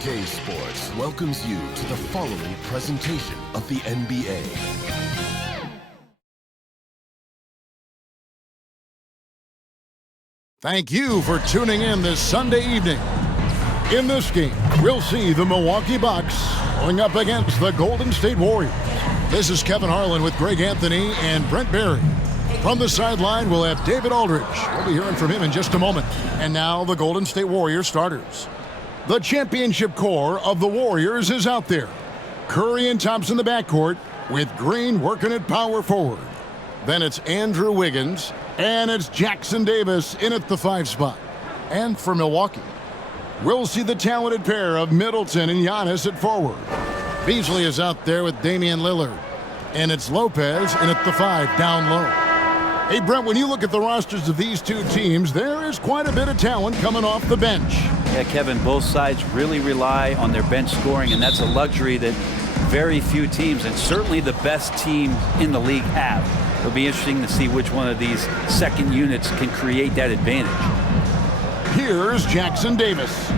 2K Sports welcomes you to the following presentation of the NBA. Thank you for tuning in this Sunday evening. In this game, we'll see the Milwaukee Bucks going up against the Golden State Warriors. This is Kevin Harlan with Greg Anthony and Brent Barry. From the sideline, we'll have David Aldridge. We'll be hearing from him in just a moment. And now, the Golden State Warriors starters. The championship core of the Warriors is out there. Curry and Thompson in the backcourt, with Green working at power forward. Then it's Andrew Wiggins, and it's Jackson Davis in at the 5 spot. And for Milwaukee, we'll see the talented pair of Middleton and Giannis at forward. Beasley is out there with Damian Lillard. And it's Lopez in at the 5 down low. Hey, Brent, when you look at the rosters of these two teams, there is quite a bit of talent coming off the bench. Yeah, Kevin, both sides really rely on their bench scoring, and that's a luxury that very few teams, and certainly the best team in the league, have. It'll be interesting to see which one of these second units can create that advantage. Here's Jackson Davis.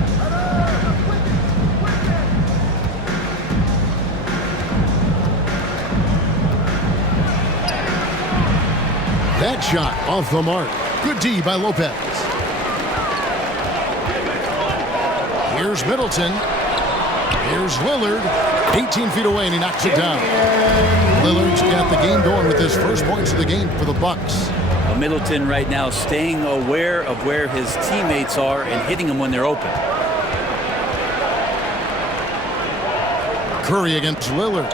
That shot off the mark. Good D by Lopez. Here's Middleton. Here's Lillard. 18 feet away, and he knocks it down. Lillard's got the game going with his first points of the game for the Bucks. Middleton right now staying aware of where his teammates are and hitting them when they're open. Curry against Lillard.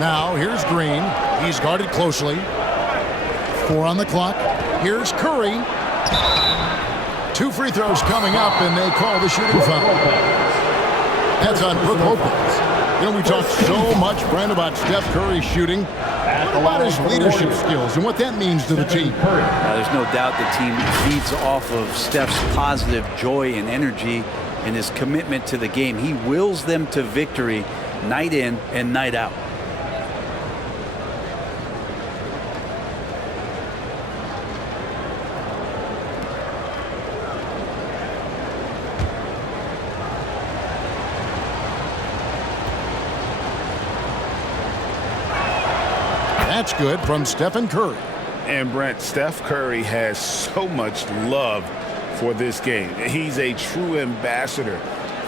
Now, here's Green. He's guarded closely. 4 on the clock. Here's Curry. 2 free throws coming up, and they call the shooting foul. That's on Brook Lopez. You know, we talked so much, Brent, about Steph Curry shooting. What about his leadership skills and what that means to the team? There's no doubt the team feeds off of Steph's positive joy and energy and his commitment to the game. He wills them to victory night in and night out. That's good from Stephen Curry. And Brent, Steph Curry has so much love for this game. He's a true ambassador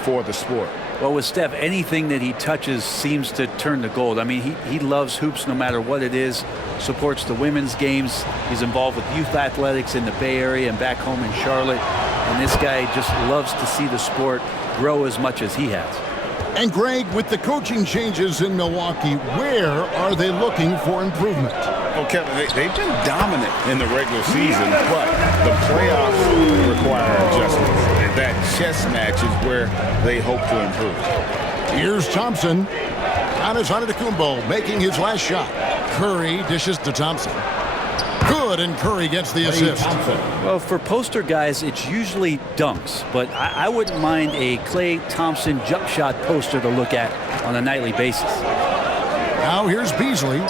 for the sport. Well, with Steph, anything that he touches seems to turn to gold. I mean, he loves hoops no matter what it is, supports the women's games. He's involved with youth athletics in the Bay Area and back home in Charlotte. And this guy just loves to see the sport grow as much as he has. And Greg, with the coaching changes in Milwaukee, where are they looking for improvement? Well, Kevin, they've been dominant in the regular season, but the playoffs require adjustments. And that chess match is where they hope to improve. Here's Thompson. Giannis Antetokounmpo making his last shot. Curry dishes to Thompson. Good, and Curry gets the assist. Well, for poster guys, it's usually dunks, but I wouldn't mind a Klay Thompson jump shot poster to look at on a nightly basis. Now here's Beasley.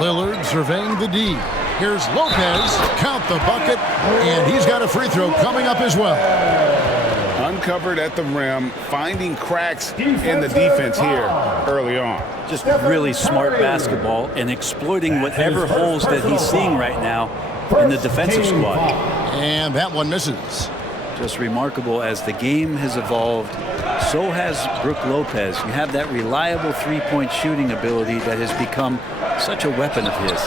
Lillard surveying the D. Here's Lopez. Count the bucket, and he's got a free throw coming up as well. Uncovered at the rim, finding cracks in the defense here early on. Just really smart basketball and exploiting whatever holes that he's seeing right now in the defensive squad. And that one misses. Just remarkable. As the game has evolved, so has Brook Lopez. You have that reliable three-point shooting ability that has become such a weapon of his.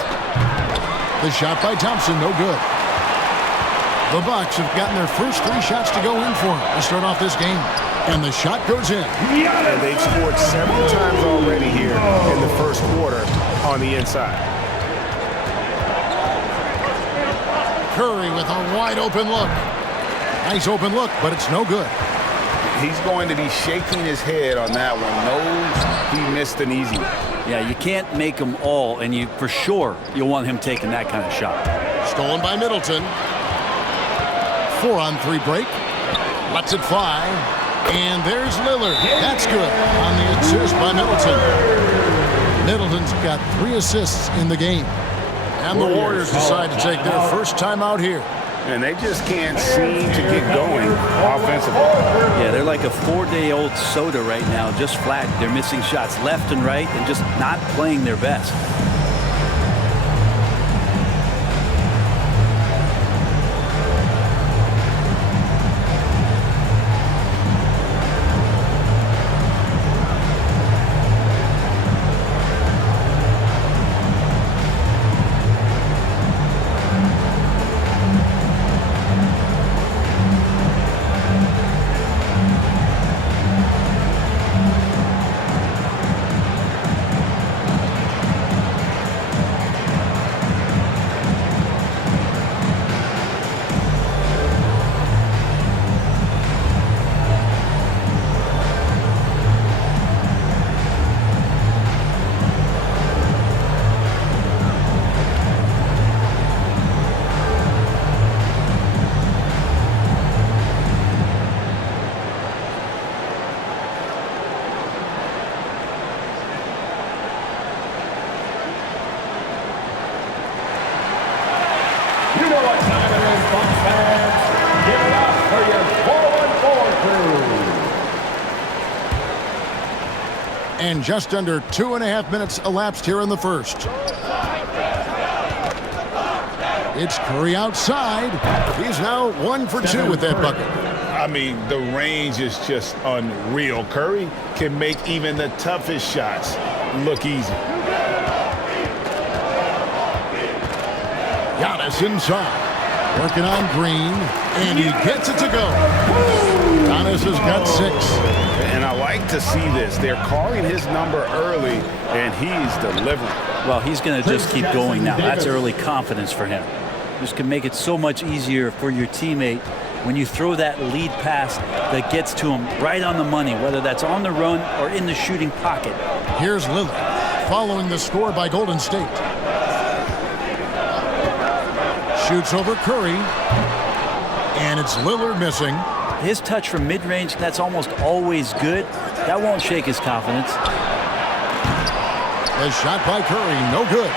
The shot by Thompson, no good. The Bucks have gotten their first 3 shots to go in for them to start off this game. And the shot goes in. And they've scored several times already here in the first quarter on the inside. Curry with a wide open look. Nice open look, but it's no good. He's going to be shaking his head on that one. Knows he missed an easy one. Yeah, you can't make them all, and for sure you'll want him taking that kind of shot. Stolen by Middleton. 4-on-3 break. Lets it fly. And there's Lillard. That's good on the assist by Middleton. Middleton's got 3 assists in the game. And the Warriors decide to take their first time out here. And they just can't seem to get going offensively. Yeah, they're like a 4-day-old soda right now, just flat. They're missing shots left and right and just not playing their best. And just under 2.5 minutes elapsed here in the first. It's Curry outside. He's now 1 for 2 with that bucket. I mean, the range is just unreal. Curry can make even the toughest shots look easy. Giannis inside. Working on Green. And he gets it to go. Giannis has got 6. And I like to see this. They're calling his number early, and he's delivering. Well, he's going to just keep going now. That's early confidence for him. This can make it so much easier for your teammate when you throw that lead pass that gets to him right on the money, whether that's on the run or in the shooting pocket. Here's Lillard following the score by Golden State. Shoots over Curry. And it's Lillard missing. His touch from mid-range, that's almost always good. That won't shake his confidence. The shot by Curry, no good.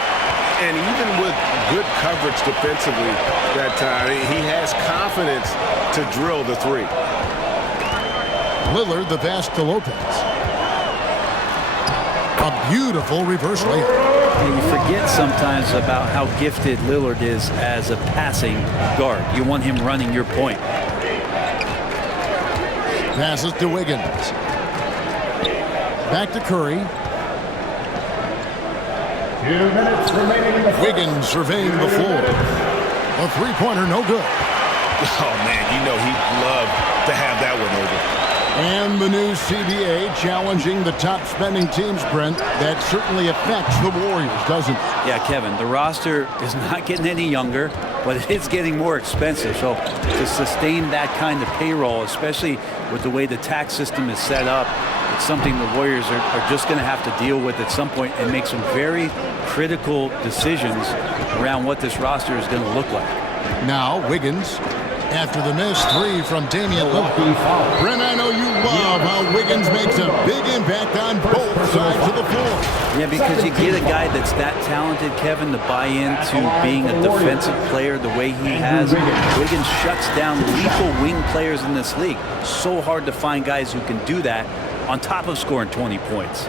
And even with good coverage defensively that time, he has confidence to drill the 3. Lillard the pass to Lopez. A beautiful reverse layup. You forget sometimes about how gifted Lillard is as a passing guard. You want him running your point. Passes to Wiggins. Back to Curry. 2 minutes remaining in the Wiggins surveying the floor. A three-pointer, no good. Oh, man, you know he'd love to have that one over. And the new CBA challenging the top spending teams, Brent. That certainly affects the Warriors, doesn't it? Yeah, Kevin, the roster is not getting any younger, but it is getting more expensive. So to sustain that kind of payroll, especially with the way the tax system is set up, it's something the Warriors are just going to have to deal with at some point and make some very critical decisions around what this roster is going to look like. Now Wiggins, after the missed 3 from Damian Lillard. Brent, I know you love how Wiggins makes a big impact on both sides of the floor. Yeah, because you get a guy that's that talented, Kevin, to buy into being a defensive player the way he has. Wiggins shuts down lethal wing players in this league. So hard to find guys who can do that on top of scoring 20 points.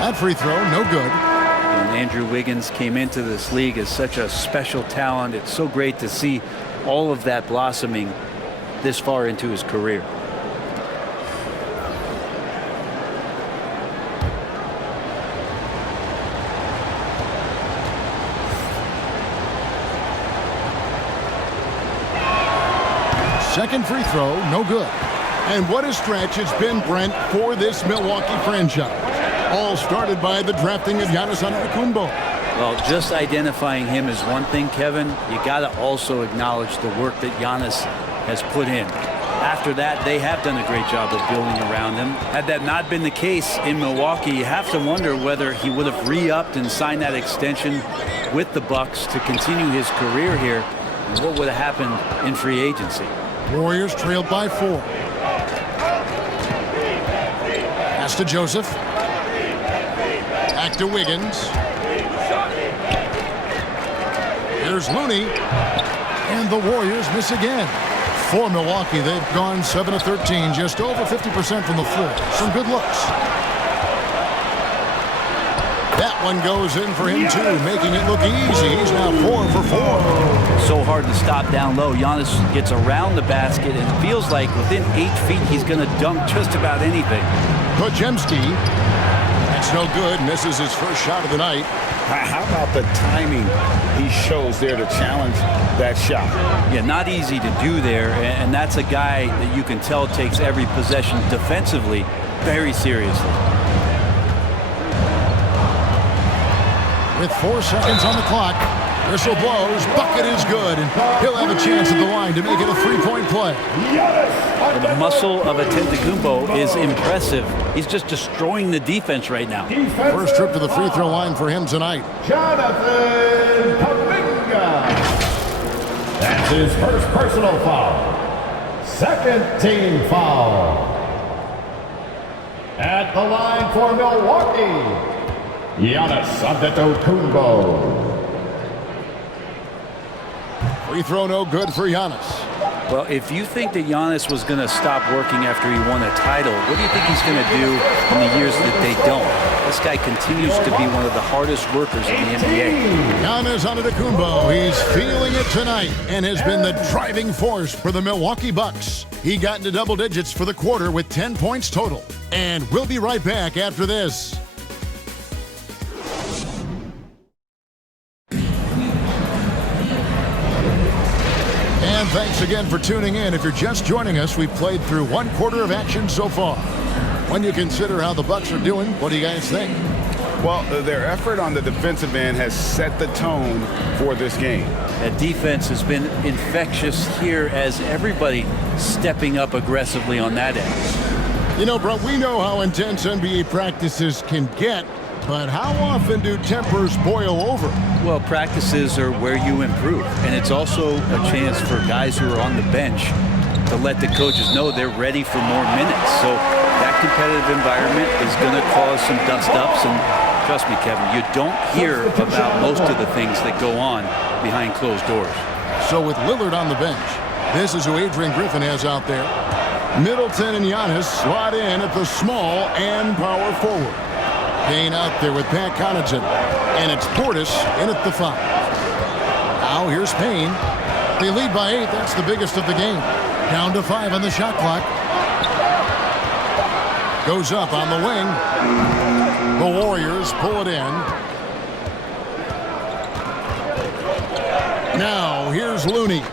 That free throw, no good. And Andrew Wiggins came into this league as such a special talent. It's so great to see all of that blossoming this far into his career. Second free throw, no good. And what a stretch it's been, Brent, for this Milwaukee franchise. All started by the drafting of Giannis Antetokounmpo. Well, just identifying him is one thing, Kevin. You got to also acknowledge the work that Giannis has put in. after that, they have done a great job of building around him. Had that not been the case in Milwaukee, you have to wonder whether he would have re-upped and signed that extension with the Bucks to continue his career here, and what would have happened in free agency. Warriors trailed by 4. Pass to Joseph. Back to Wiggins. Here's Looney. And the Warriors miss again. For Milwaukee, they've gone 7 of 13, just over 50% from the floor. Some good looks. That one goes in for him, too, making it look easy. He's now 4 for 4. So hard to stop down low. Giannis gets around the basket and feels like within 8 feet he's going to dunk just about anything. Podziemski. That's no good. Misses his first shot of the night. How about the timing he shows there to challenge that shot? Yeah, not easy to do there, and that's a guy that you can tell takes every possession defensively very seriously. With 4 seconds on the clock, whistle blows, bucket is good, and he'll have a chance at the line to make it a 3-point play. The muscle of Antetokounmpo is impressive. He's just destroying the defense right now. First trip to the free throw line for him tonight. Jonathan Kuminga. That's his first personal foul. Second team foul. At the line for Milwaukee, Giannis Antetokounmpo. Free throw no good for Giannis. Well, if you think that Giannis was going to stop working after he won a title, what do you think he's going to do in the years that they don't? This guy continues to be one of the hardest workers in the NBA. Giannis Antetokounmpo, he's feeling it tonight and has been the driving force for the Milwaukee Bucks. He got into double digits for the quarter with 10 points total. And we'll be right back after this. And thanks again for tuning in. If you're just joining us, we've played through 1 quarter of action so far. When you consider how the Bucks are doing, what do you guys think? Well, their effort on the defensive end has set the tone for this game. That defense has been infectious here as everybody stepping up aggressively on that end. You know, bro, we know how intense NBA practices can get, but how often do tempers boil over? Well, practices are where you improve, and it's also a chance for guys who are on the bench to let the coaches know they're ready for more minutes. So that competitive environment is going to cause some dust-ups, and trust me, Kevin, you don't hear about most of the things that go on behind closed doors. So with Lillard on the bench, this is who Adrian Griffin has out there. Middleton and Giannis slot in at the small and power forward. Payne out there with Pat Connaughton, and it's Portis in at the 5. Now here's Payne. They lead by 8. That's the biggest of the game. Down to 5 on the shot clock. Goes up on the wing. The Warriors pull it in. Now here's Looney.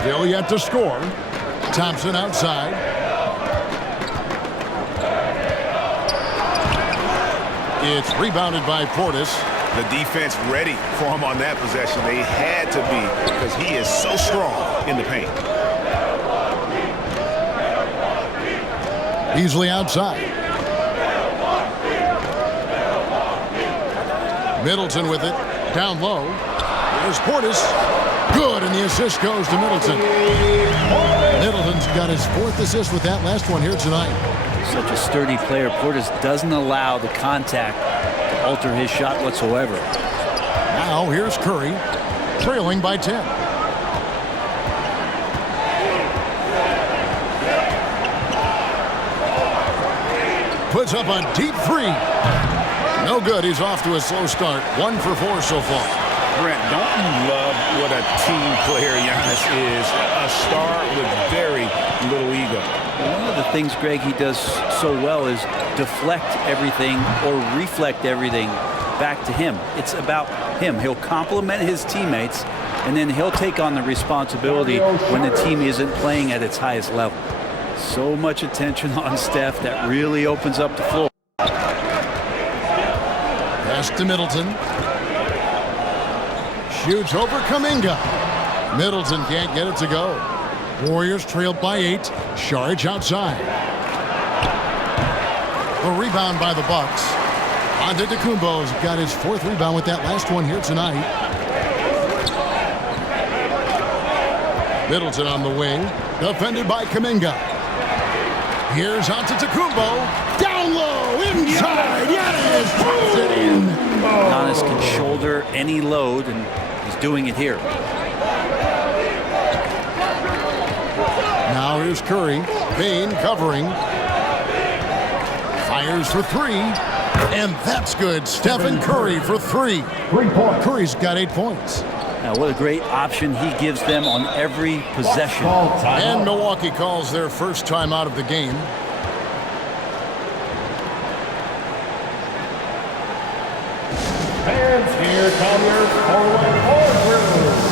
Still yet to score. Thompson outside. It's rebounded by Portis. The defense ready for him on that possession. They had to be because he is so strong in the paint. Beasley outside. Middleton with it. Down low. Here's Portis. Good, and the assist goes to Middleton. Middleton's got his 4th assist with that last one here tonight. Such a sturdy player. Portis doesn't allow the contact to alter his shot whatsoever. Now here's Curry, trailing by 10. Puts up a deep 3. No good. He's off to a slow start. 1 for 4 so far. Brent, don't you love what a team player Giannis is? A star with very little ego. One of the things, Greg, he does so well is deflect everything or reflect everything back to him. It's about him. He'll compliment his teammates, and then he'll take on the responsibility when the team isn't playing at its highest level. So much attention on Steph that really opens up the floor. Pass to Middleton. Shoots over Kuminga. Middleton can't get it to go. Warriors trailed by 8. Saric outside. The rebound by the Bucks. Antetokounmpo's got his 4th rebound with that last one here tonight. Middleton on the wing. Defended by Kuminga. Here's Antetokounmpo. Down low. Inside. Giannis puts it in. Giannis can shoulder any load, and he's doing it here. Now here's Curry. Payne covering. Fires for 3. And that's good. Stephen Curry for 3. 3 points. Curry's got 8 points. Now, what a great option he gives them on every possession. And Milwaukee calls their first time out of the game. And here come your forward Warriors.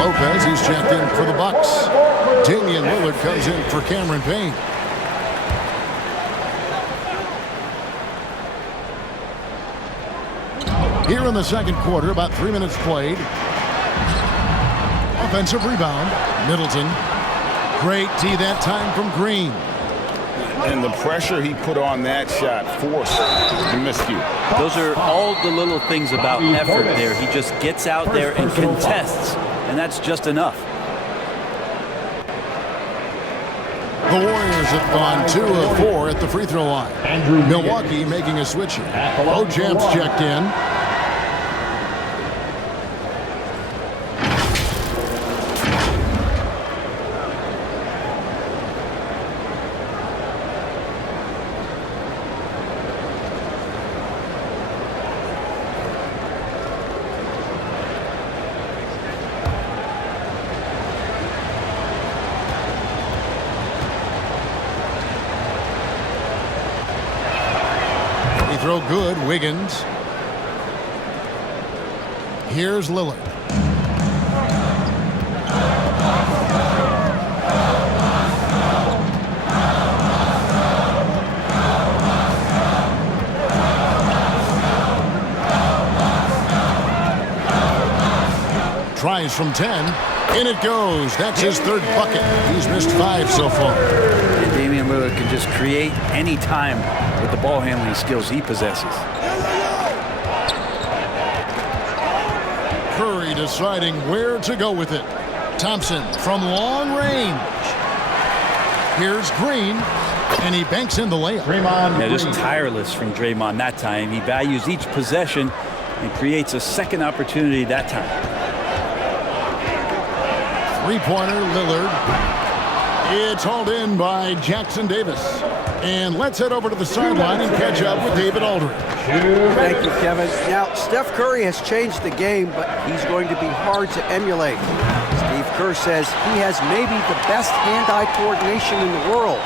Lopez, he's checked in for the Bucks. Damian Lillard comes in for Cameron Payne. Here in the second quarter, about 3 minutes played. Offensive rebound. Middleton. Great D that time from Green. And the pressure he put on that shot forced the miscue. Those are all the little things about effort there. He just gets out there and contests, and that's just enough. The Warriors have gone 2 of 4 at the free throw line. Milwaukee making a switch here. Bojamp's checked in. Throw good, Wiggins. Here's Lillard. Tries from 10. In it goes. That's his 3rd bucket. He's missed 5 so far. And Damian Lillard can just create any time with the ball handling skills he possesses. Curry deciding where to go with it. Thompson from long range. Here's Green, and he banks in the layup. Yeah, just tireless from Draymond that time. He values each possession and creates a second opportunity that time. 3-pointer, Lillard. It's hauled in by Jackson Davis. And let's head over to the sideline and catch up with David Aldridge. Thank you, Kevin. Now, Steph Curry has changed the game, but he's going to be hard to emulate. Steve Kerr says he has maybe the best hand-eye coordination in the world.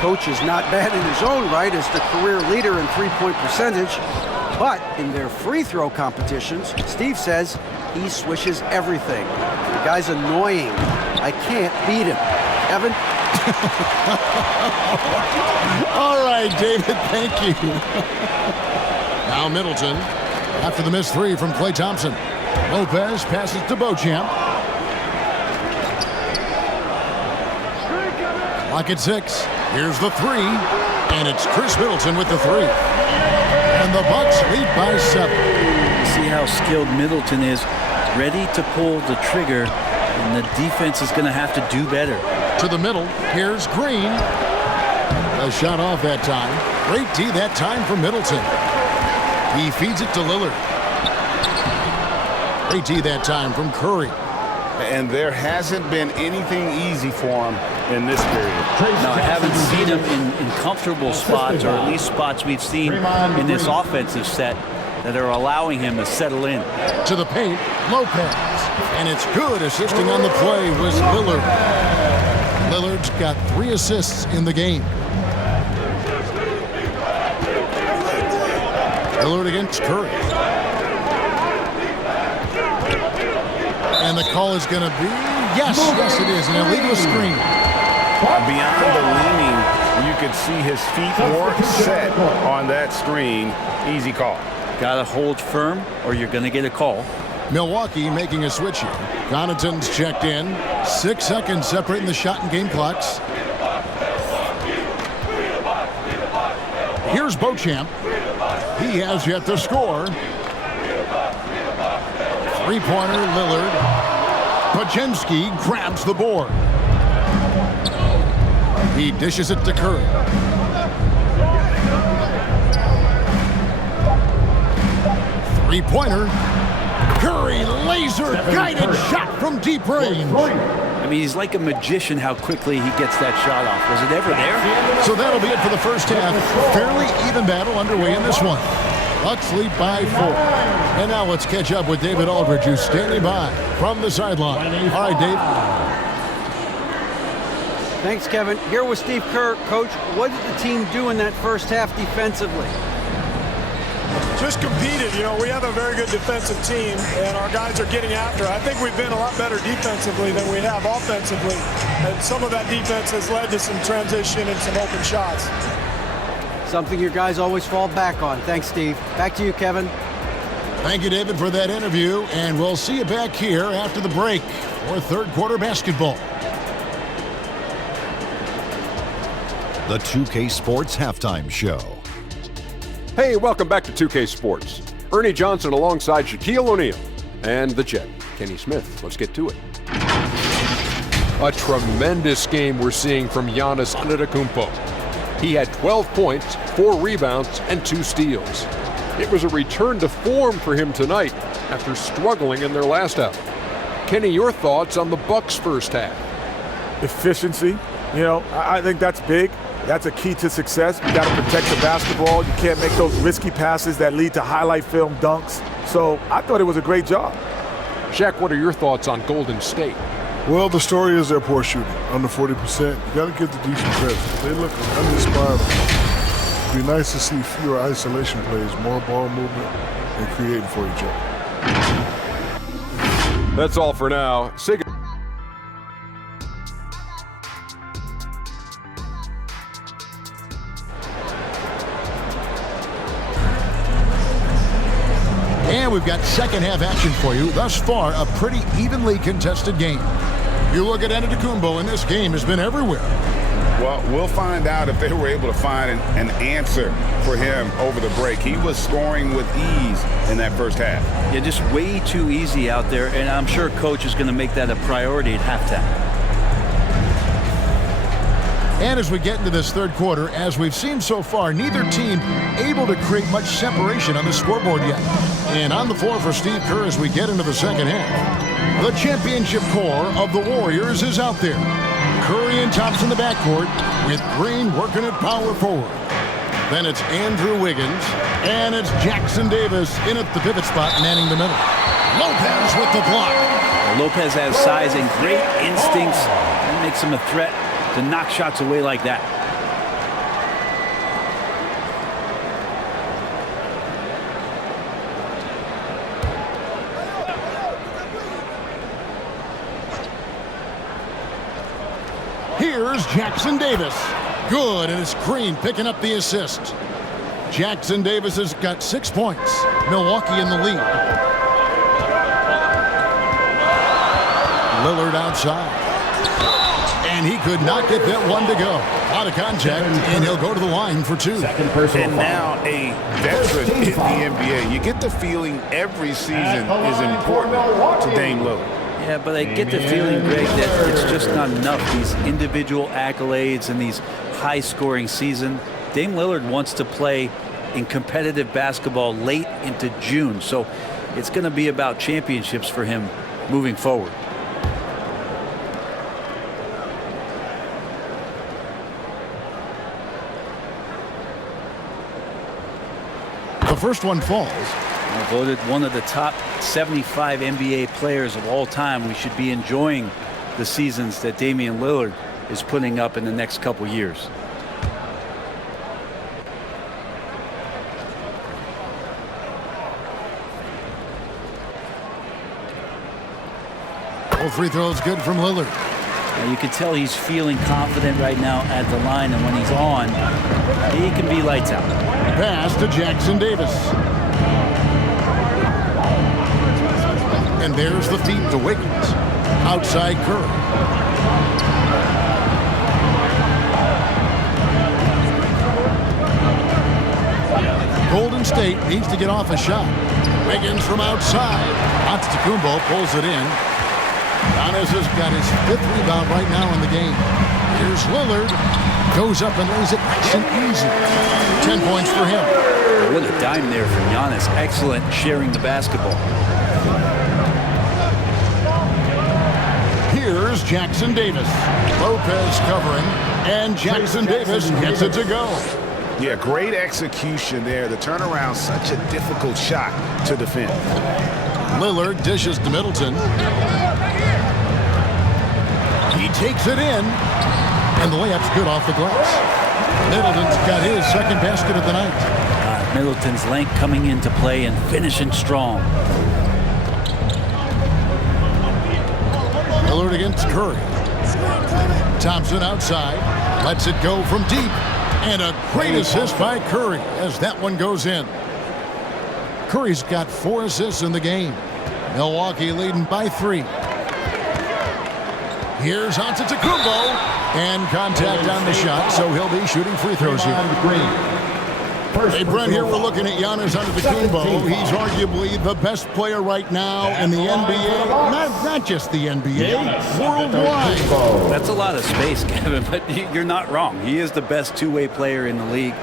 Coach is not bad in his own right as the career leader in three-point percentage, but in their free throw competitions, Steve says he swishes everything. The guy's annoying. I can't beat him. Evan? All right, David, thank you. Now Middleton, after the missed 3 from Klay Thompson. Lopez passes to Beauchamp. Clock at 6. Here's the 3, and it's Chris Middleton with the 3. And the Bucks lead by 7. See how skilled Middleton is, ready to pull the trigger, and the defense is going to have to do better. To the middle, here's Green. A shot off that time. Great D that time for Middleton. He feeds it to Lillard. Great D that time from Curry. And there hasn't been anything easy for him in this period. Now, I haven't seen him in comfortable spots, or at least spots we've seen in this offensive set that are allowing him to settle in. To the paint, Lopez. And it's good. Assisting on the play was Lillard. Lillard's got 3 assists in the game. Lillard against Curry. And the call is going to be, yes, it is, an illegal screen. Beyond the leaning, you could see his feet weren't set on that screen. Easy call. Got to hold firm or you're going to get a call. Milwaukee making a switch here. Connaughton's checked in. 6 seconds separating the shot and game clocks. Here's Beauchamp. He has yet to score. Three-pointer, Lillard. Podziemski grabs the board. He dishes it to Curry. Three-pointer. Curry, laser-guided shot from deep range. I mean, he's like a magician how quickly he gets that shot off. Was it ever there? So that'll be it for the first half. Fairly even battle underway in this one. Bucks lead by 4. And now let's catch up with David Aldridge, who's standing by from the sideline. All right, Dave. Thanks, Kevin. Here with Steve Kerr. Coach, what did the team do in that first half defensively? Just competed. You know, we have a very good defensive team, and our guys are getting after it. I think we've been a lot better defensively than we have offensively, and some of that defense has led to some transition and some open shots. Something your guys always fall back on. Thanks, Steve. Back to you, Kevin. Thank you, David, for that interview, and we'll see you back here after the break for third quarter basketball. The 2K Sports Halftime Show. Hey, welcome back to 2K Sports. Ernie Johnson alongside Shaquille O'Neal and the Jet, Kenny Smith. Let's get to it. A tremendous game we're seeing from Giannis Antetokounmpo. He had 12 points, 4 rebounds, and 2 steals. It was a return to form for him tonight after struggling in their last outing. Kenny, your thoughts on the Bucks' first half? Efficiency. You know, I think that's big. That's a key to success. You got to protect the basketball. You can't make those risky passes that lead to highlight film dunks. So I thought it was a great job. Shaq, what are your thoughts on Golden State? Well, the story is their poor shooting, under 40%. You got to give the decent credit. They look uninspired. It'd be nice to see fewer isolation plays, more ball movement, and creating for each other. That's all for now. And we've got second half action for you. Thus far, a pretty evenly contested game. You look at Antetokounmpo, and this game has been everywhere. Well, we'll find out if they were able to find an answer for him over the break. He was scoring with ease in that first half. Yeah, just way too easy out there, and I'm sure Coach is going to make that a priority at halftime. And as we get into this third quarter, as we've seen so far, neither team able to create much separation on the scoreboard yet. And on the floor for Steve Kerr as we get into the second half. The championship core of the Warriors is out there. Curry and Thompson in the backcourt with Green working at power forward. Then it's Andrew Wiggins, and it's Jackson Davis in at the pivot spot, manning the middle. Lopez with the block. Lopez has size and great instincts. That makes him a threat to knock shots away like that. Here's Jackson Davis. Good, and it's Green picking up the assist. Jackson Davis has got 6 points. Milwaukee in the lead. Lillard outside. And he could not get that one to go. Out of contact, and he'll go to the line for 2. And now a veteran in the NBA. You get the feeling every season is important to Dame Lillard. Yeah, but I get the feeling, Greg, that it's just not enough. These individual accolades and these high-scoring season. Dame Lillard wants to play in competitive basketball late into June, so it's going to be about championships for him moving forward. first one falls. Voted one of the top 75 NBA players of all time. We should be enjoying the seasons that Damian Lillard is putting up in the next couple years. All free throws good from Lillard. Now you can tell he's feeling confident right now at the line, and when he's on, he can be lights out. Pass to Jackson Davis. And there's the feed to Wiggins. Outside Curry. Golden State needs to get off a shot. Wiggins from outside. Antetokounmpo pulls it in. Giannis has got his 5th rebound right now in the game. Here's Lillard. Goes up and lays it nice and easy. 10 points for him. What a dime there from Giannis. Excellent sharing the basketball. Here's Jackson Davis. Lopez covering, and Jackson Davis gets it to go. Yeah, great execution there. The turnaround, such a difficult shot to defend. Lillard dishes to Middleton. He takes it in, and the layup's good off the glass. Middleton's got his 2nd basket of the night. Middleton's length coming into play and finishing strong. Lillard against Curry. Thompson outside. Lets it go from deep. And a great assist by Curry as that one goes in. Curry's got 4 assists in the game. Milwaukee leading by 3. Here's Antetokounmpo. And contact on the shot, so he'll be shooting free throws here. Hey, Brent, here we're looking at Giannis Antetokounmpo. He's arguably the best player right now in the NBA. Not just the NBA, worldwide. That's a lot of space, Kevin, but you're not wrong. He is the best two-way player in the league.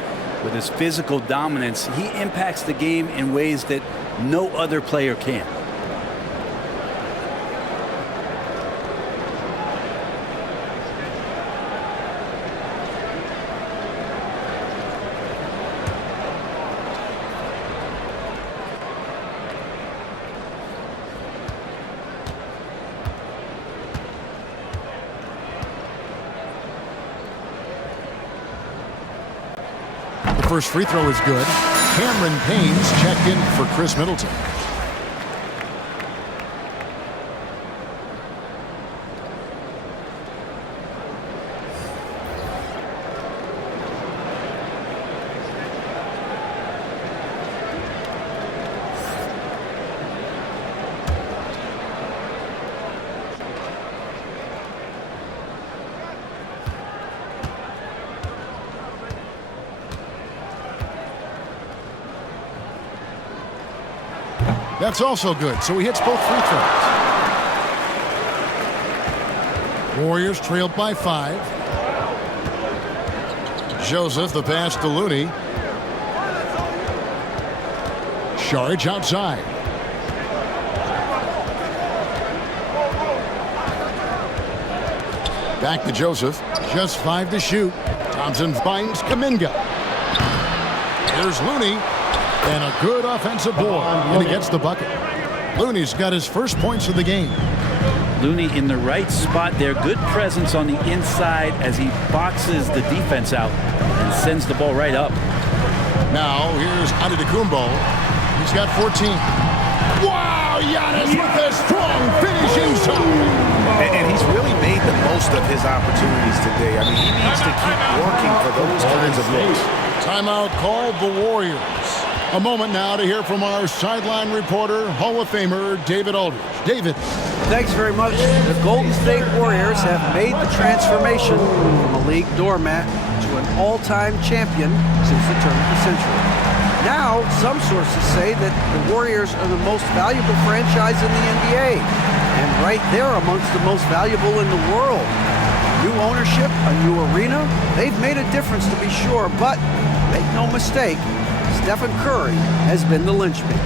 With his physical dominance, he impacts the game in ways that no other player can. First free throw is good. Cameron Payne's checked in for Chris Middleton. That's also good, so he hits both free throws. Warriors trailed by 5. Joseph, the pass to Looney. Sharge outside. Back to Joseph. Just 5 to shoot. Thompson finds Kuminga. Here's Looney. And a good offensive board, and he gets the bucket. Looney's got his first points of the game. Looney in the right spot there. Good presence on the inside as he boxes the defense out and sends the ball right up. Now, here's Antetokounmpo. He's got 14. Wow, Giannis with a strong finish inside. And he's really made the most of his opportunities today. I mean, he needs to keep working for those kinds of looks. Timeout called the Warriors. A moment now to hear from our sideline reporter, Hall of Famer David Aldridge. David. Thanks very much. The Golden State Warriors have made the transformation from a league doormat to an all-time champion since the turn of the century. Now, some sources say that the Warriors are the most valuable franchise in the NBA, and right there amongst the most valuable in the world. New ownership, a new arena, they've made a difference to be sure, but make no mistake, Stephen Curry has been the linchpin.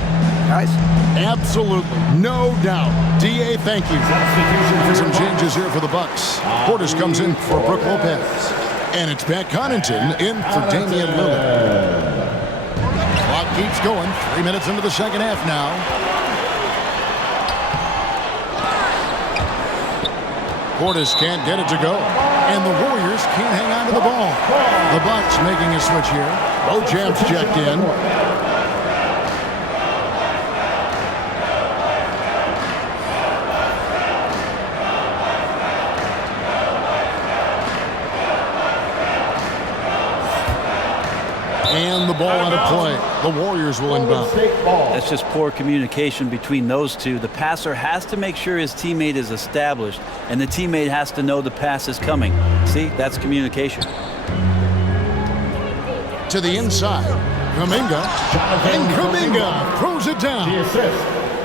Guys? Absolutely. No doubt. D.A., thank you. Some changes here for the Bucks. Portis comes in for Brook Lopez. And it's Pat Connaughton in for Damian Lillard. Clock keeps going. 3 minutes into the second half now. Portis can't get it to go. And the Warriors can't hang on to the ball. The Bucks making a switch here. Both champs checked in. And the ball out of play. The Warriors will inbound. That's just poor communication between those two. The passer has to make sure his teammate is established, and the teammate has to know the pass is coming. See, that's communication. To the inside. Kuminga. And Kuminga throws it down.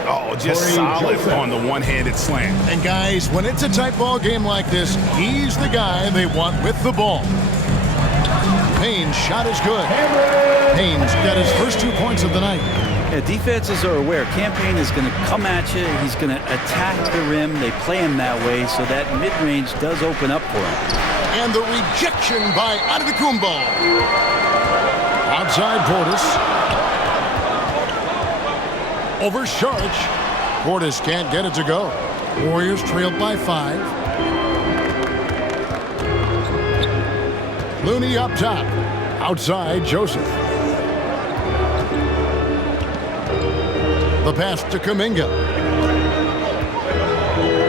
Oh, just solid on the one-handed slam. And guys, when it's a tight ball game like this, he's the guy they want with the ball. Payne's shot is good. Payne's got his first 2 points of the night. Yeah, defenses are aware. Campaign is going to come at you. He's going to attack the rim. They play him that way, so that mid-range does open up for him. And the rejection by Antetokounmpo. Outside Portis. Over Saric. Portis can't get it to go. Warriors trailed by 5. Looney up top. Outside, Joseph. The pass to Kuminga.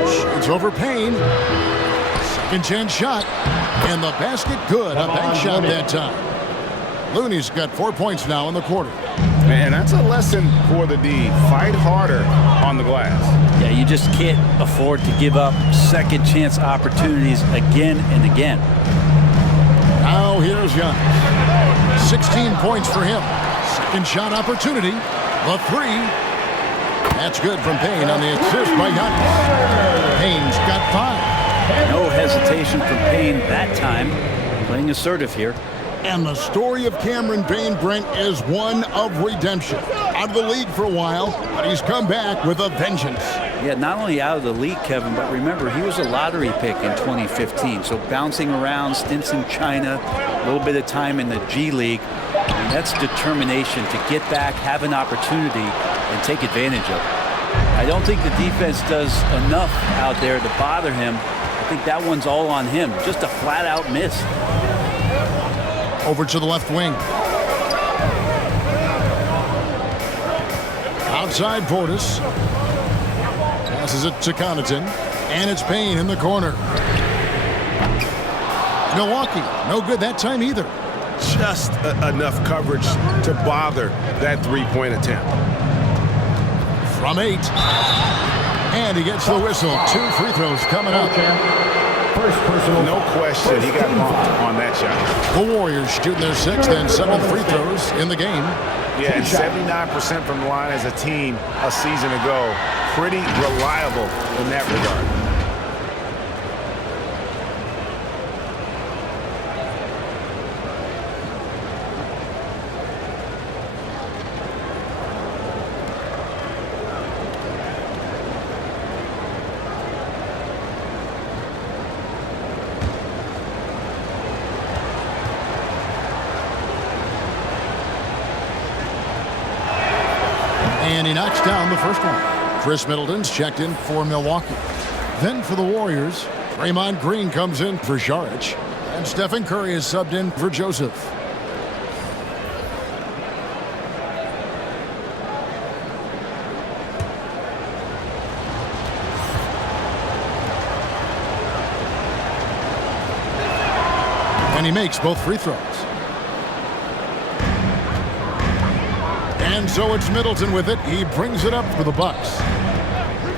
Shoots over Payne. Second chance shot. And the basket good. A bank shot that time. Looney's got 4 points now in the quarter. Man, that's a lesson for the D. Fight harder on the glass. Yeah, you just can't afford to give up second chance opportunities again and again. Now here's Giannis. 16 points for him. Second shot opportunity. The 3. That's good from Payne on the assist by Giannis. Payne's got 5. No hesitation from Payne that time. Playing assertive here. And the story of Cameron Payne, Brent, is one of redemption. Out of the league for a while, but he's come back with a vengeance. Yeah, not only out of the league, Kevin, but remember, he was a lottery pick in 2015. So bouncing around, stints in China, a little bit of time in the G League. I mean, that's determination to get back, have an opportunity, and take advantage of it. I don't think the defense does enough out there to bother him. I think that one's all on him. Just a flat-out miss. Over to the left wing. Outside Portis. Passes it to Connaughton. And it's Payne in the corner. Milwaukee, no good that time either. Just enough coverage to bother that three-point attempt. From 8. And he gets the whistle. 2 free throws coming up. No question, he got bumped on that shot. The Warriors shooting their 6th and 7th free throws in the game. Yeah, and 79% from the line as a team a season ago. Pretty reliable in that regard. And he knocks down the first one. Chris Middleton's checked in for Milwaukee. Then for the Warriors, Draymond Green comes in for Saric. And Stephen Curry is subbed in for Joseph. And he makes both free throws. And so it's Middleton with it. He brings it up for the Bucks.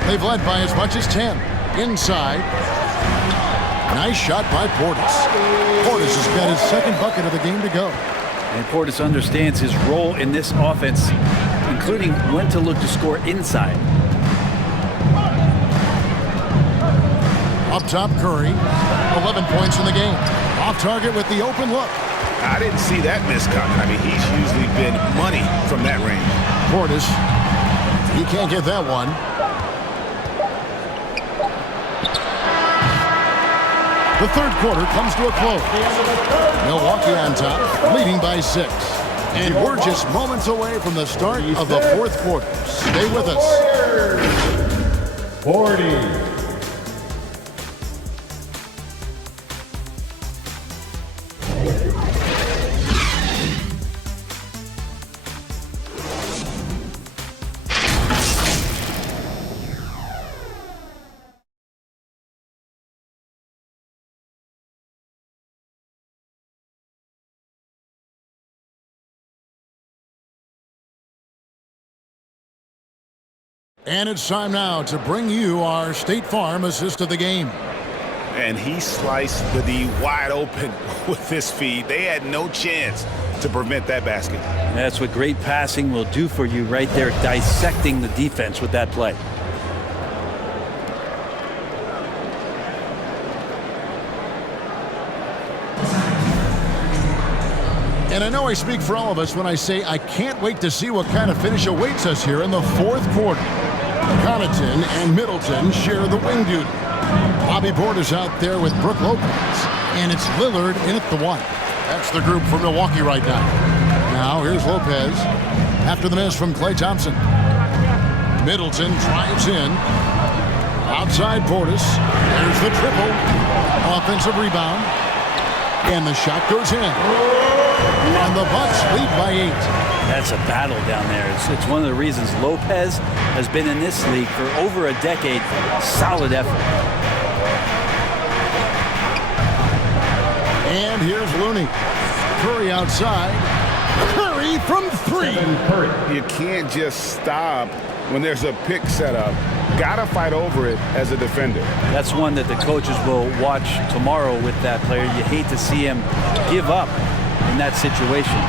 They've led by as much as 10. Inside. Nice shot by Portis. Portis has got his second bucket of the game to go. And Portis understands his role in this offense, including when to look to score inside. Up top, Curry. 11 points in the game. Off target with the open look. I didn't see that miss coming. I mean, he's usually been money from that range. Portis, he can't get that one. The third quarter comes to a close. Milwaukee on top, leading by 6. And we're just moments away from the start of the fourth quarter. Stay with us. 40. And it's time now to bring you our State Farm assist of the game. And he sliced the D wide open with this feed. They had no chance to prevent that basket. That's what great passing will do for you right there, dissecting the defense with that play. And I know I speak for all of us when I say I can't wait to see what kind of finish awaits us here in the fourth quarter. Connaughton and Middleton share the wing duty. Bobby Portis out there with Brook Lopez. And it's Lillard in at the one. That's the group for Milwaukee right now. Now here's Lopez after the miss from Klay Thompson. Middleton drives in. Outside Portis. There's the triple. Offensive rebound. And the shot goes in. And the Bucks lead by 8. That's a battle down there. It's one of the reasons Lopez has been in this league for over a decade. Solid effort. And here's Looney. Curry outside. Curry from 3. You can't just stop when there's a pick set up. Gotta fight over it as a defender. That's one that the coaches will watch tomorrow with that player. You hate to see him give up in that situation.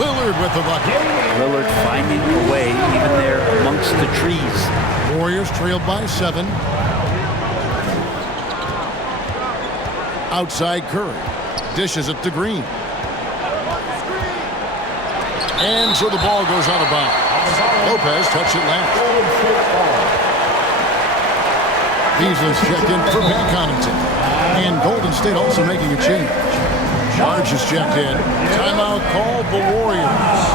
Lillard with the bucket. Lillard finding a way even there amongst the trees. Warriors trailed by 7. Outside Curry. Dishes it to Green. And so the ball goes out of bounds. Lopez touched it last. Beasley's checked in for Pat Connaughton. And Golden State also making a change. Charge is checked in. Timeout called the Warriors.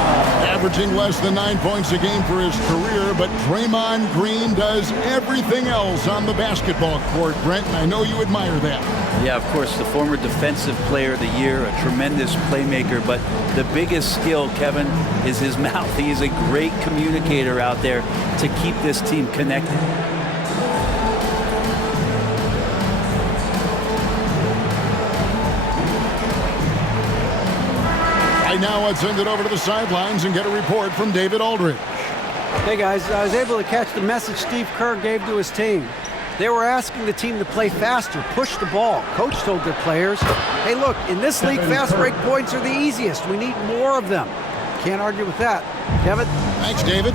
Averaging less than 9 points a game for his career, but Draymond Green does everything else on the basketball court, Brent, and I know you admire that. Yeah, of course, the former Defensive Player of the Year, a tremendous playmaker, but the biggest skill, Kevin, is his mouth. He is a great communicator out there to keep this team connected. Now let's send it over to the sidelines and get a report from David Aldridge. Hey guys, I was able to catch the message Steve Kerr gave to his team. They were asking the team to play faster, push the ball. Coach told their players, hey look, in this league, fast break points are the easiest. We need more of them. Can't argue with that. Kevin? Thanks, David.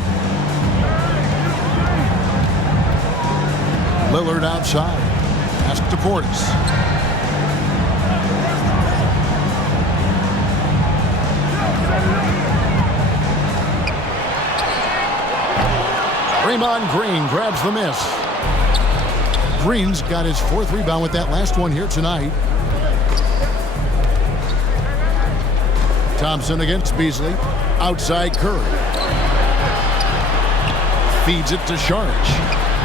Lillard outside. Pass to Portis. Draymond Green grabs the miss. Green's got his 4th rebound with that last one here tonight. Thompson against Beasley. Outside Curry. Feeds it to Sharge.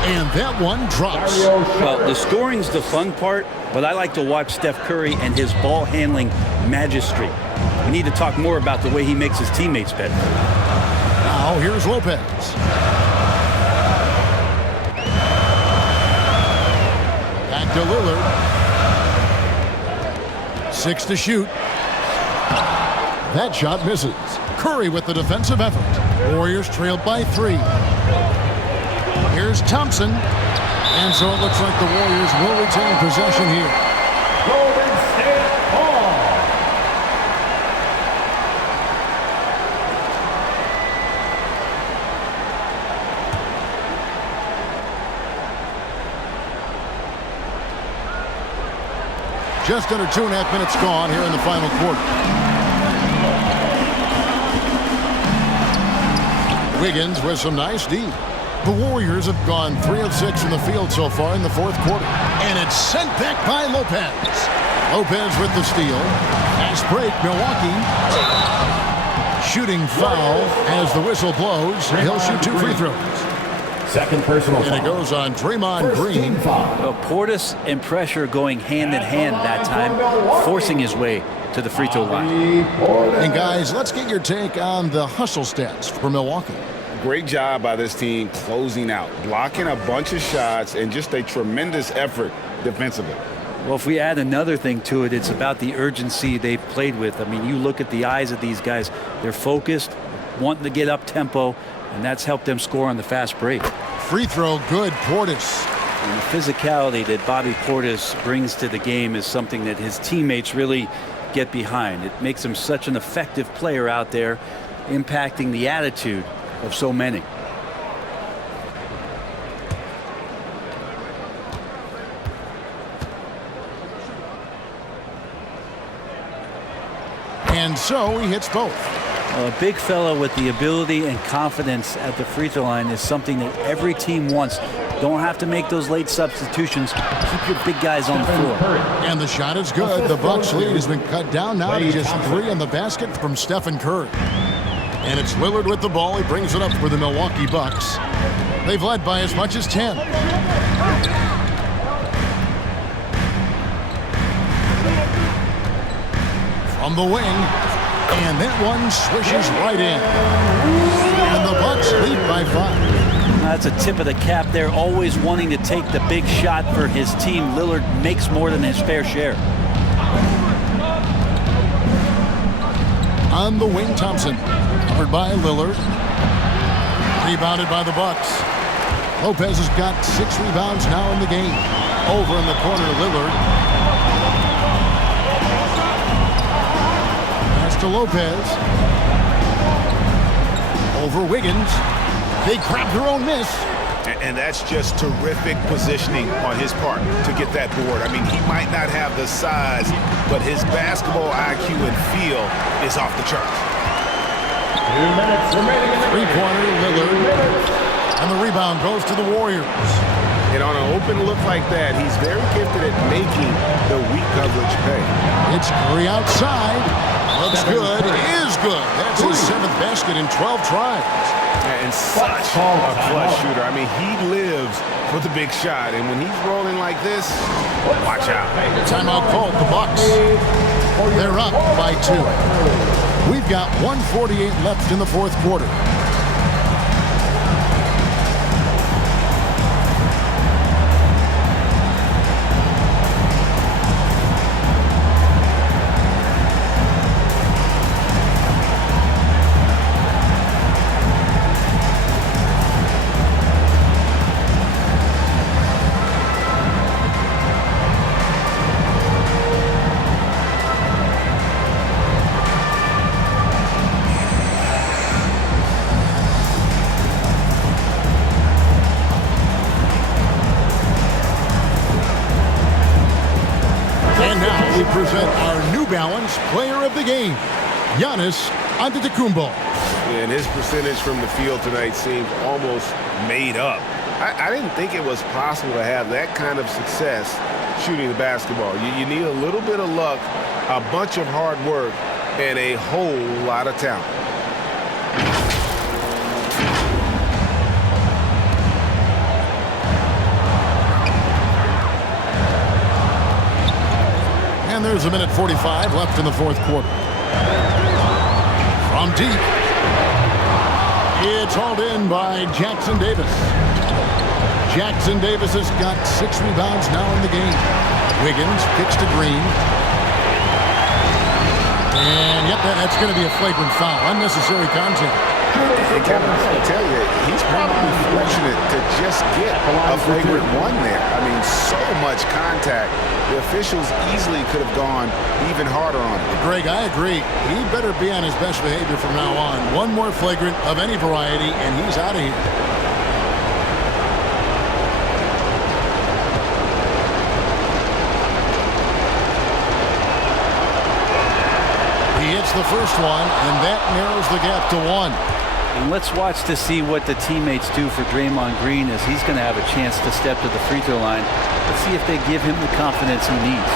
And that one drops. Well, the scoring's the fun part, but I like to watch Steph Curry and his ball handling magistry. We need to talk more about the way he makes his teammates better. Now here's Lopez. Back to Lillard. 6 to shoot. That shot misses. Curry with the defensive effort. Warriors trailed by 3. Here's Thompson. And so it looks like the Warriors will retain possession here. Golden State ball. Just under 2.5 minutes gone here in the final quarter. Wiggins with some nice D. The Warriors have gone 3 of 6 from the field so far in the fourth quarter. And it's sent back by Lopez. Lopez with the steal. Fast break, Milwaukee. Shooting foul as the whistle blows. He'll shoot 2 free throws. Second personal foul. And it goes on Draymond Green. Well, Portis and pressure going hand in hand that time, forcing his way to the free throw line. And guys, let's get your take on the hustle stats for Milwaukee. Great job by this team closing out, blocking a bunch of shots, and just a tremendous effort defensively. Well, if we add another thing to it, it's about the urgency they've played with. I mean, you look at the eyes of these guys. They're focused, wanting to get up tempo, and that's helped them score on the fast break. Free throw good, Portis. And the physicality that Bobby Portis brings to the game is something that his teammates really get behind. It makes him such an effective player out there, impacting the attitude of so many. And so he hits both. Well, a big fella with the ability and confidence at the free throw line is something that every team wants. Don't have to make those late substitutions. Keep your big guys on the floor. And the shot is good. The Bucks lead has been cut down now to just 3 on the basket from Stephen Curry. And it's Lillard with the ball. He brings it up for the Milwaukee Bucks. They've led by as much as 10. From the wing, and that one swishes right in. And the Bucks lead by 5. That's a tip of the cap there, always wanting to take the big shot for his team. Lillard makes more than his fair share. On the wing, Thompson, covered by Lillard. Rebounded by the Bucks. Lopez has got 6 rebounds now in the game. Over in the corner, Lillard. To Lopez. Over Wiggins. They grab their own miss. And that's just terrific positioning on his part to get that board. I mean, he might not have the size, but his basketball IQ and feel is off the charts. 2 minutes remaining in the game. Three-pointer, Lillard. And the rebound goes to the Warriors. And on an open look like that, he's very gifted at making the weak coverage pay. It's Curry outside. Looks good. Is good. That's his 7th basket in 12 tries. And such a clutch shooter. I mean, he lives for the big shot. And when he's rolling like this, watch out. Timeout called. The Bucks. They're up by 2. We've got 1:48 left in the 4th quarter. Present our New Balance player of the game, Giannis Antetokounmpo. And his percentage from the field tonight seemed almost made up. I didn't think it was possible to have that kind of success shooting the basketball. You need a little bit of luck, a bunch of hard work, and a whole lot of talent. And there's a minute 45 left in the 4th quarter. From deep. It's hauled in by Jackson Davis. Jackson Davis has got 6 rebounds now in the game. Wiggins kicks to Green. And yep, that's going to be a flagrant foul. Unnecessary contact. And Kevin, I tell you, he's probably fortunate to just get a flagrant 1 there. I mean, so much contact. The officials easily could have gone even harder on him. Greg, I agree. He better be on his best behavior from now on. 1 more flagrant of any variety, and he's out of here. He hits the first one, and that narrows the gap to 1. And let's watch to see what the teammates do for Draymond Green, as he's going to have a chance to step to the free throw line. Let's see if they give him the confidence he needs.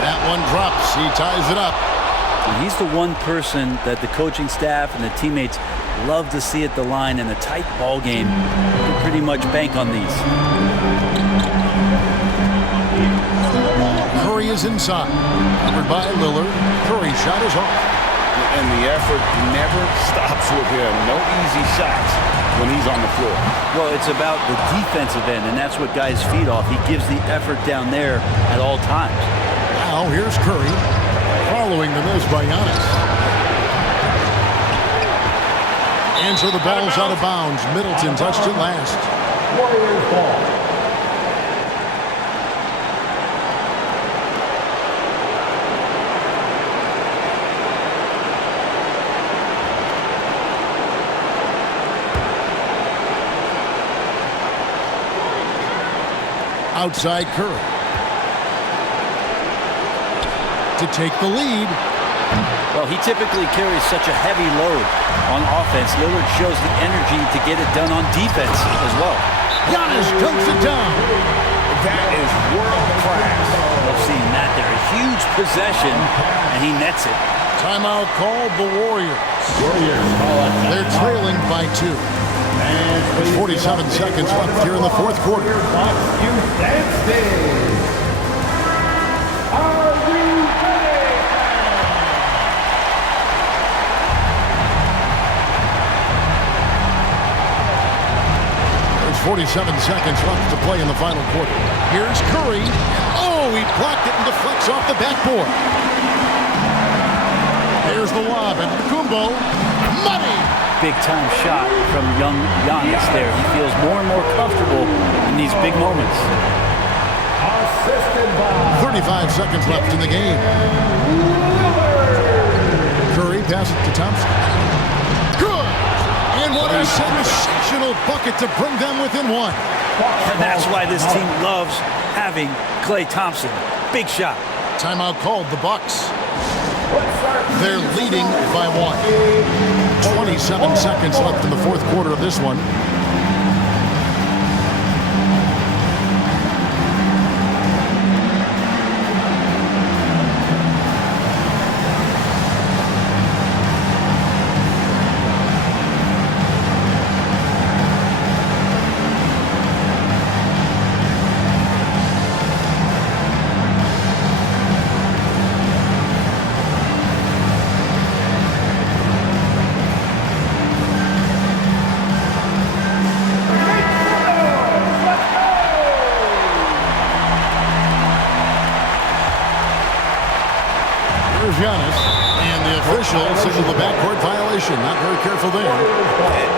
That one drops. He ties it up. And he's the one person that the coaching staff and the teammates love to see at the line. In a tight ball game, you can pretty much bank on these. Curry is inside. Covered by Lillard. Curry's shot is off. And the effort never stops with him. No easy shots when he's on the floor. Well, it's about the defensive end, and that's what guys feed off. He gives the effort down there at all times. Now here's Curry, following the miss by Giannis. And so the ball's out of bounds. Middleton touched it last. Warriors ball. Outside Curry. To take the lead. Well, he typically carries such a heavy load on offense. Lillard shows the energy to get it done on defense as well. Giannis dunks it down. That is world class. Love seeing that there. A huge possession, and he nets it. Timeout called the Warriors. They're trailing by 2. There's 47 seconds left here in the fourth quarter. There's 47 seconds left to play in the final quarter. Here's Curry. Oh, he blocked it and deflects off the backboard. There's the lob, and Kumbo. Money! Big-time shot from young Giannis there. He feels more and more comfortable in these big moments. 35 seconds left in the game. Curry passes to Thompson. Good! And what a sensational bucket to bring them within 1. And that's why this team loves having Klay Thompson. Big shot. Timeout called the Bucks. They're leading by 1. 27 seconds left in the fourth quarter of this one. Giannis, and the official signaled the backcourt violation. Not very careful there.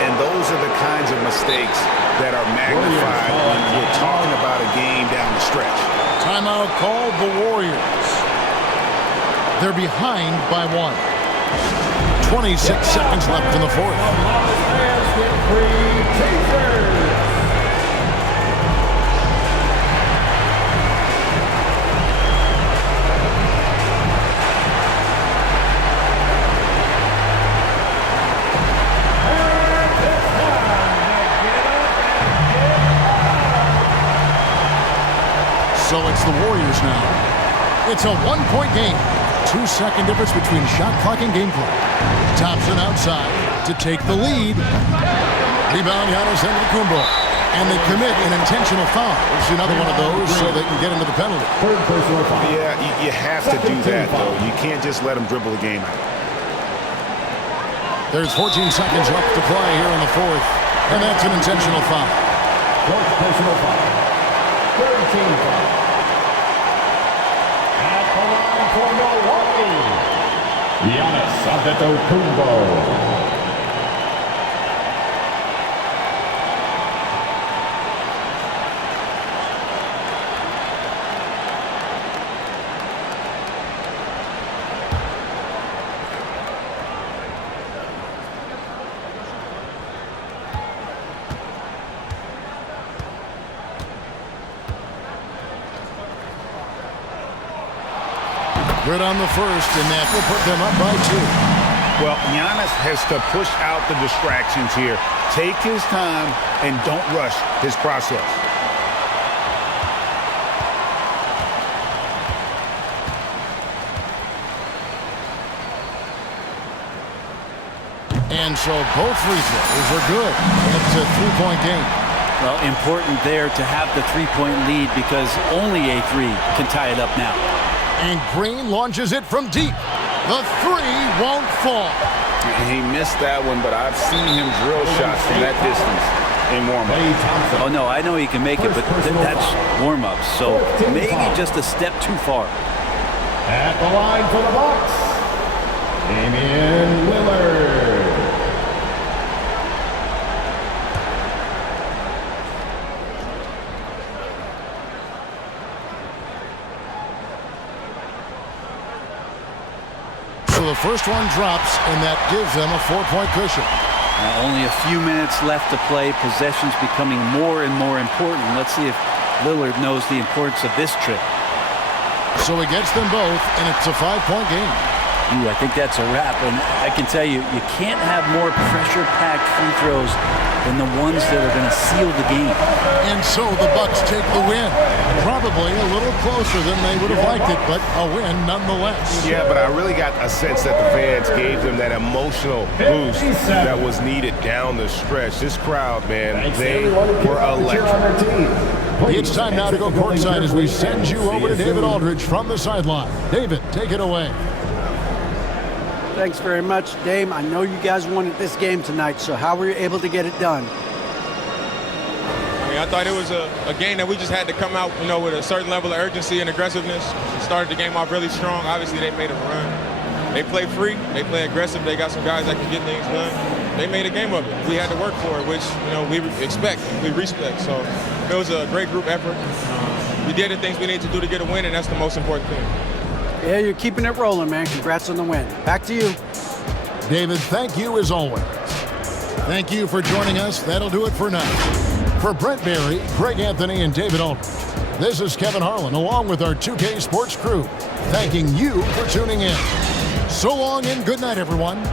And those are the kinds of mistakes that are magnified when we're talking about a game down the stretch. Timeout called the Warriors. They're behind by 1. 26 seconds left in the fourth. So it's the Warriors now. It's a 1-point game. 2-second difference between shot clock and game clock. Thompson outside to take the lead. Rebound, Giannis Antetokounmpo. And they commit an intentional foul. It's another one of those so they can get into the penalty. Yeah, you have to do that, though. You can't just let them dribble the game out. There's 14 seconds left to play here in the fourth. And that's an intentional foul. Fourth personal foul. 13 foul. At the line for Milwaukee, Giannis Antetokounmpo. Good on the first, and that will put them up by 2. Well, Giannis has to push out the distractions here. Take his time and don't rush his process. And so both free throws are good. It's a three-point game. Well, important there to have the three-point lead because only a three can tie it up now. And Green launches it from deep. The three won't fall. He missed that one, but I've seen him drill shots from that distance in warm-up. Oh, no, I know he can make it, but that's warm-up. So maybe just a step too far. At the line for the Bucks, Damian Lillard. So the first one drops, and that gives them a 4-point cushion. Now, only a few minutes left to play. Possession's becoming more and more important. Let's see if Lillard knows the importance of this trip. So he gets them both, and it's a 5-point game. Ooh, I think that's a wrap. And I can tell you, you can't have more pressure-packed free throws than the ones that are going to seal the game. And so the Bucks take the win. Probably a little closer than they would have liked it, but a win nonetheless. Yeah, but I really got a sense that the fans gave them that emotional boost that was needed down the stretch. This crowd, man, they were electric. It's time now to go courtside as we send you over to David Aldridge from the sideline. David, take it away. Thanks very much, Dame. I know you guys wanted this game tonight, so how were you able to get it done? I mean, I thought it was a game that we just had to come out, with a certain level of urgency and aggressiveness. Started the game off really strong. Obviously, they made a run. They play free. They play aggressive. They got some guys that can get things done. They made a game of it. We had to work for it, which, we expect, we respect. So it was a great group effort. We did the things we need to do to get a win, and that's the most important thing. Yeah, you're keeping it rolling, man. Congrats on the win. Back to you. David, thank you as always. Thank you for joining us. That'll do it for now. For Brent Berry, Greg Anthony, and David Aldridge, this is Kevin Harlan along with our 2K Sports crew, thanking you for tuning in. So long and good night, everyone.